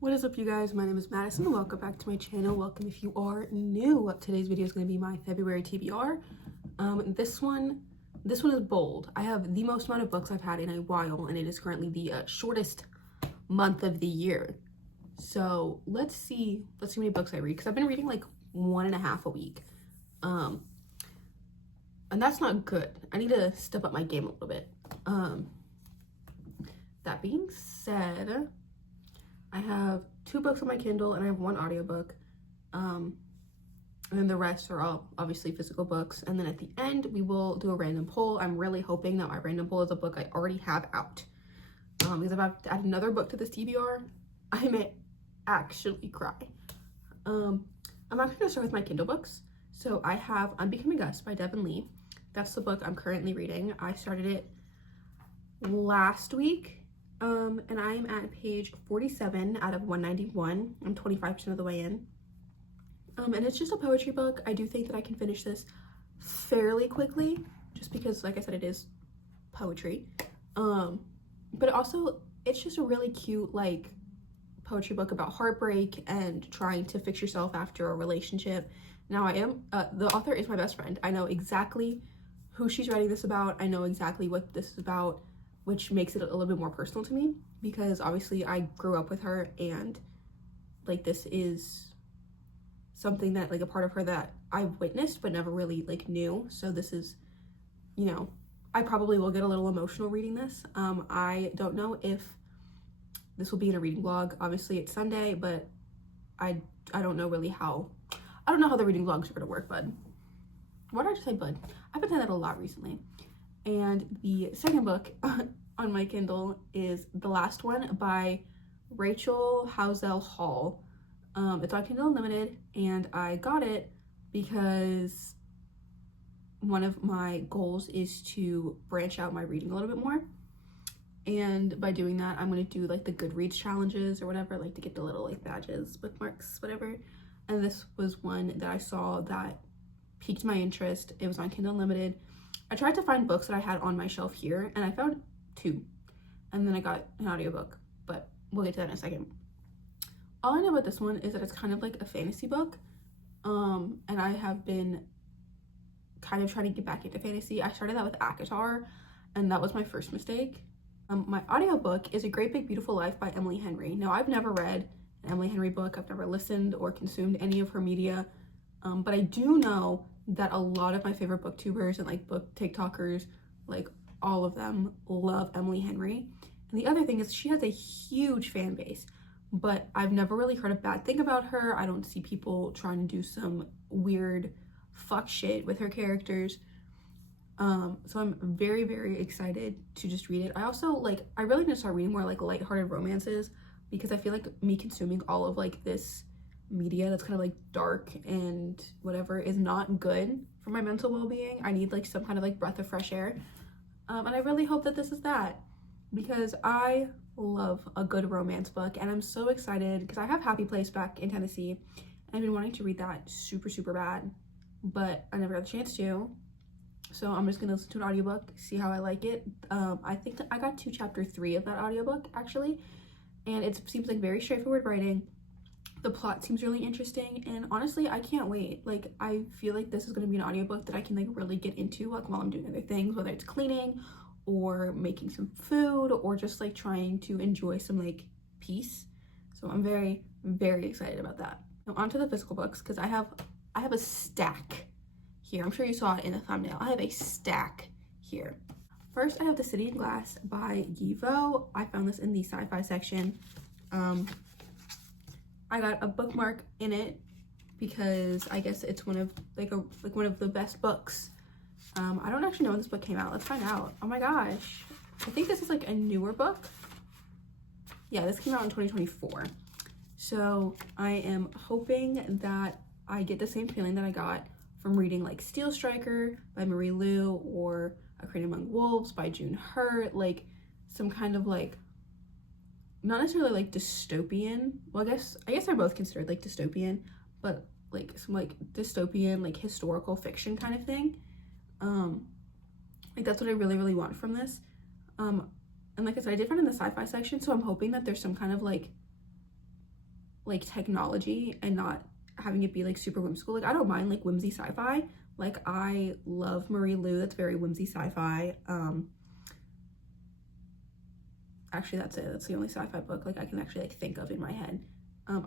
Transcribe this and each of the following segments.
What is up, you guys? My name is Madison and welcome back to my channel. Welcome if you are new. Today's video is going to be my February TBR. This one is bold. I have the most amount of books I've had in a while, and it is currently the shortest month of the year. So let's see how many books I read, because I've been reading like 1.5 a week. And that's not good. I need to step up my game a little bit. That being said, I have 2 books on my Kindle and I have 1 audiobook. And then the rest are all obviously physical books. And then at the end, we will do a random poll. I'm really hoping that my random poll is a book I already have out. Because if I have to add another book to this TBR, I may actually cry. I'm actually gonna start with my Kindle books. So I have Unbecoming Us by Devin Lee. That's the book I'm currently reading. I started it last week. And I am at page 47 out of 191. I'm 25% of the way in. And it's just a poetry book. I do think that I can finish this fairly quickly, just because, like I said, it is poetry. But also, it's just a really cute, like, poetry book about heartbreak and trying to fix yourself after a relationship. Now, the author is my best friend. I know exactly who she's writing this about. I know exactly what this is about, which makes it a little bit more personal to me, because obviously I grew up with her, and like this is something that, like, a part of her that I witnessed but never really like knew. So this is, you know, I probably will get a little emotional reading this. I don't know if this will be in a reading vlog. Obviously it's Sunday, but I don't know really how, I don't know how the reading vlogs are gonna work, bud. Why did I just say bud? I've been saying that a lot recently. And the second book on my Kindle is The Last One by Rachel Housel Hall. It's on Kindle Unlimited, and I got it because one of my goals is to branch out my reading a little bit more. And by doing that, I'm going to do like the Goodreads challenges or whatever, like to get the little like badges, bookmarks, whatever. And this was one that I saw that piqued my interest. It was on Kindle Unlimited. I tried to find books that I had on my shelf here, and I found 2. And then I got an audiobook, but we'll get to that in a second. All I know about this one is that it's kind of like a fantasy book. And I have been kind of trying to get back into fantasy. I started that with ACOTAR, and that was my first mistake. My audiobook is A Great Big Beautiful Life by Emily Henry. Now, I've never read an Emily Henry book. I've never listened or consumed any of her media. But I do know that a lot of my favorite booktubers and like book TikTokers, like all of them, love Emily Henry. And the other thing is she has a huge fan base, but I've never really heard a bad thing about her. I don't see people trying to do some weird fuck shit with her characters. So I'm very, very excited to just read it. I also I really need to start reading more like lighthearted romances, because I feel like me consuming all of like this media that's kind of like dark and whatever is not good for my mental well-being. I need like some kind of like breath of fresh air. And I really hope that this is that, because I love a good romance book, and I'm so excited because I have Happy Place back in Tennessee, and I've been wanting to read that super bad, but I never got the chance to. So I'm just gonna listen to an audiobook, see how I like it. I think that I got to chapter 3 of that audiobook actually, and it seems like very straightforward writing. The plot seems really interesting, and honestly, I can't wait. Like, I feel like this is going to be an audiobook that I can like really get into like while I'm doing other things, whether it's cleaning or making some food or just like trying to enjoy some like peace. So I'm very, very excited about that. Now on to the physical books, because I have a stack here. I'm sure you saw it in the thumbnail. I have a stack here. First, I have The City in Glass by Givo. I found this in the sci-fi section. I got a bookmark in it because I guess it's one of one of the best books. I don't actually know when this book came out. Let's find out. Oh my gosh. I think this is like a newer book. Yeah, this came out in 2024. So I am hoping that I get the same feeling that I got from reading like Steel Striker by Marie Lu or A Crane Among Wolves by June Hurt, like some kind of like, not necessarily like dystopian, well I guess they're both considered like dystopian, but like some like dystopian like historical fiction kind of thing. Like that's what I really want from this. And like I said, I did find in the sci-fi section, so I'm hoping that there's some kind of like like technology and not having it be like super whimsical. Like I don't mind like whimsy sci-fi. Like I love Marie Lu, that's very whimsy sci-fi. Actually that's it, that's the only sci-fi book like I can actually like think of in my head.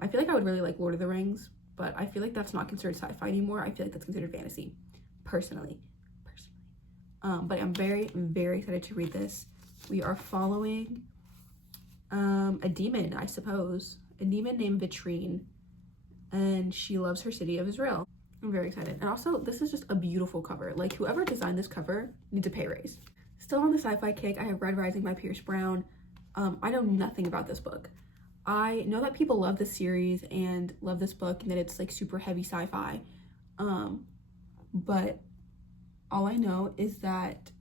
I feel like I would really like Lord of the Rings, but I feel like that's not considered sci-fi anymore. I feel like that's considered fantasy, personally. But I'm very, very excited to read this. We are following a demon, I suppose. A demon named Vitrine, and she loves her city of Israel. I'm very excited. And also, this is just a beautiful cover. Like, whoever designed this cover needs a pay raise. Still on the sci-fi kick, I have Red Rising by Pierce Brown. I know nothing about this book. I know that people love this series and love this book and that it's like super heavy sci-fi. But all I know is that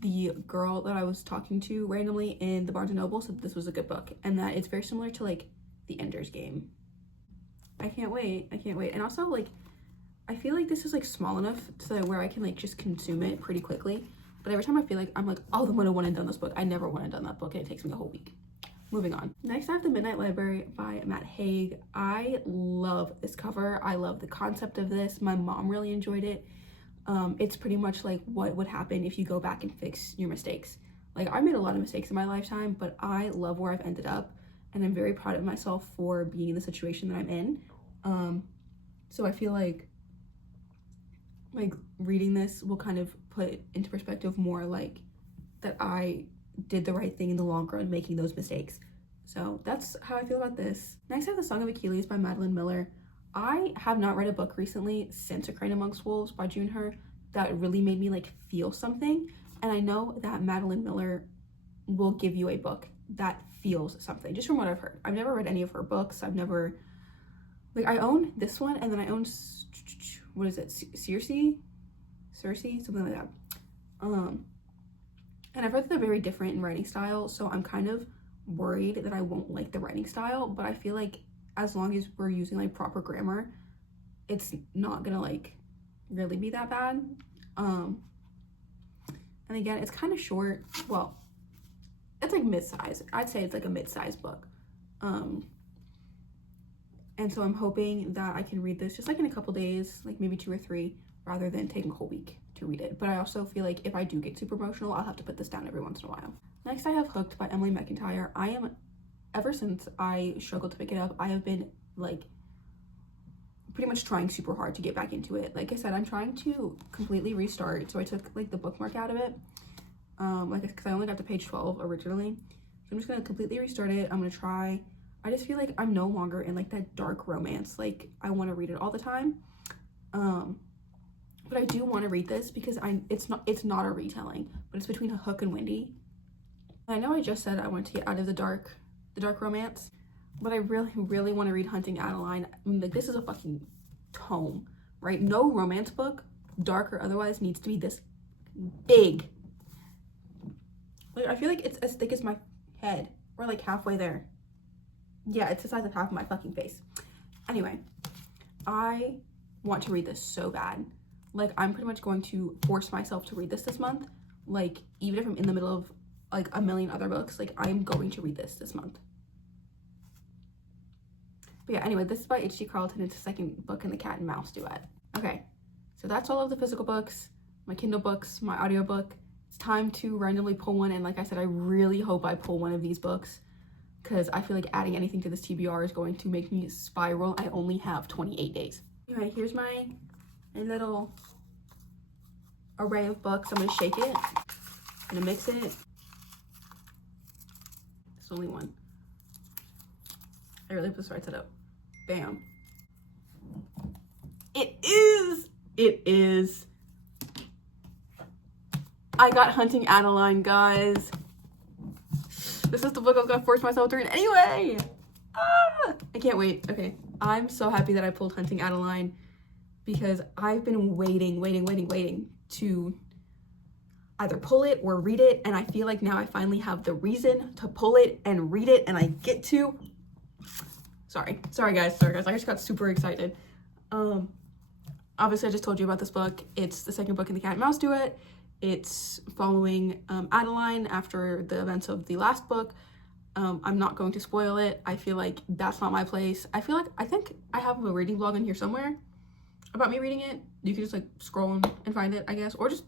the girl that I was talking to randomly in the Barnes & Noble said this was a good book and that it's very similar to like the Ender's Game. I can't wait. And also like I feel like this is like small enough so that where I can like just consume it pretty quickly. But every time I feel like I'm like, oh, I'm gonna one and done this book. I never one and done that book and it takes me a whole week. Moving on. Next I have The Midnight Library by Matt Haig. I love this cover. I love the concept of this. My mom really enjoyed it. It's pretty much like what would happen if you go back and fix your mistakes. Like I made a lot of mistakes in my lifetime, but I love where I've ended up and I'm very proud of myself for being in the situation that I'm in. So I feel like reading this will kind of put into perspective more like that I did the right thing in the long run making those mistakes. So that's how I feel about this. Next I have The Song of Achilles by Madeline Miller. I have not read a book recently since A Crane Amongst Wolves by June Her that really made me like feel something, and I know that Madeline Miller will give you a book that feels something just from what I've heard. I've never read any of her books. I've never like I own this one and then I own what is it, Circe, something like that. And I've read that they're very different in writing style, so I'm kind of worried that I won't like the writing style, but I feel like as long as we're using like proper grammar, it's not gonna like really be that bad. And again, it's kind of short. Well, it's like mid-size. I'd say it's like a mid-size book. And so I'm hoping that I can read this just like in a couple days, like maybe 2 or 3, rather than taking a whole week to read it. But I also feel like if I do get super emotional, I'll have to put this down every once in a while. Next I have Hooked by Emily McIntyre. Ever since I struggled to pick it up, I have been like pretty much trying super hard to get back into it. Like I said, I'm trying to completely restart, so I took like the bookmark out of it, because I only got to page 12 originally. So I'm just gonna completely restart it. I'm gonna try. I just feel like I'm no longer in like that dark romance, like I want to read it all the time, but I do want to read this because it's not a retelling, but it's between Hook and Wendy. I know I just said I want to get out of the dark romance, but I really want to read Hunting Adeline. I mean, like this is a fucking tome, right? No romance book, dark or otherwise, needs to be this big. Like I feel like it's as thick as my head, or like halfway there. Yeah, it's the size of half of my fucking face. Anyway, I want to read this so bad. Like I'm pretty much going to force myself to read this month. Like even if I'm in the middle of like a million other books, like I'm going to read this month. But yeah, anyway, this is by H.G. Carlton. It's the second book in the Cat and Mouse duet. Okay, so that's all of the physical books, my Kindle books, my audiobook. It's time to randomly pull one, and like I said, I really hope I pull one of these books because I feel like adding anything to this TBR is going to make me spiral. I only have 28 days. Anyway, here's my little array of books. I'm gonna shake it. I'm gonna mix it. It's only one. I really put this right side up. Bam. It is. I got Hunting Adeline, guys. This is the book I was gonna force myself to read anyway. I can't wait. Okay, I'm so happy that I pulled Hunting Adeline because I've been waiting to either pull it or read it, and I feel like now I finally have the reason to pull it and read it, and I get to. Sorry guys, I just got super excited. Obviously I just told you about this book. It's the second book in the Cat and Mouse duet. It's following Adeline after the events of the last book. I'm not going to spoil it. I feel like that's not my place. I think I have a reading vlog in here somewhere about me reading it. You can just like scroll and find it, I guess, or just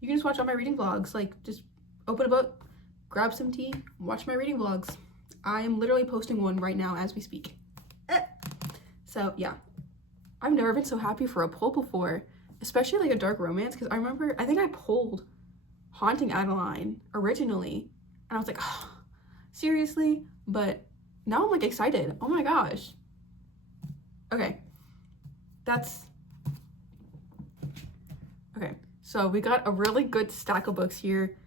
you can just watch all my reading vlogs. Like just open a book, grab some tea, watch my reading vlogs. I am literally posting one right now as we speak. So yeah, I've never been so happy for a poll before, especially like a dark romance, because I think I pulled Haunting Adeline originally and I was like, oh, seriously? But now I'm like excited. Oh my gosh. Okay, so we got a really good stack of books here.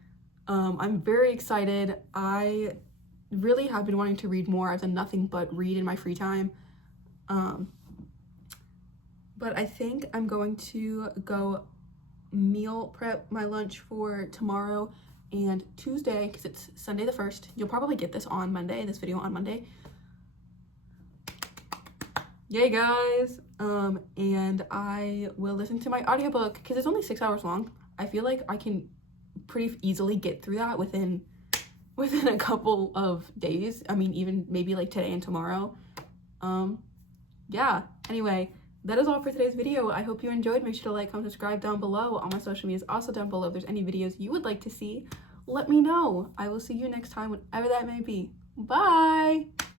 I'm very excited. I really have been wanting to read more. I've done nothing but read in my free time. But I think I'm going to go meal prep my lunch for tomorrow and Tuesday, because it's Sunday the 1st. You'll probably get this on Monday, this video on Monday. Yay, guys. And I will listen to my audiobook, because it's only 6 hours long. I feel like I can pretty easily get through that within a couple of days. I mean, even maybe like today and tomorrow. Yeah, anyway, that is all for today's video. I hope you enjoyed. Make sure to like, comment, subscribe down below. All my social media is also down below. If there's any videos you would like to see, let me know. I will see you next time, whenever that may be. Bye!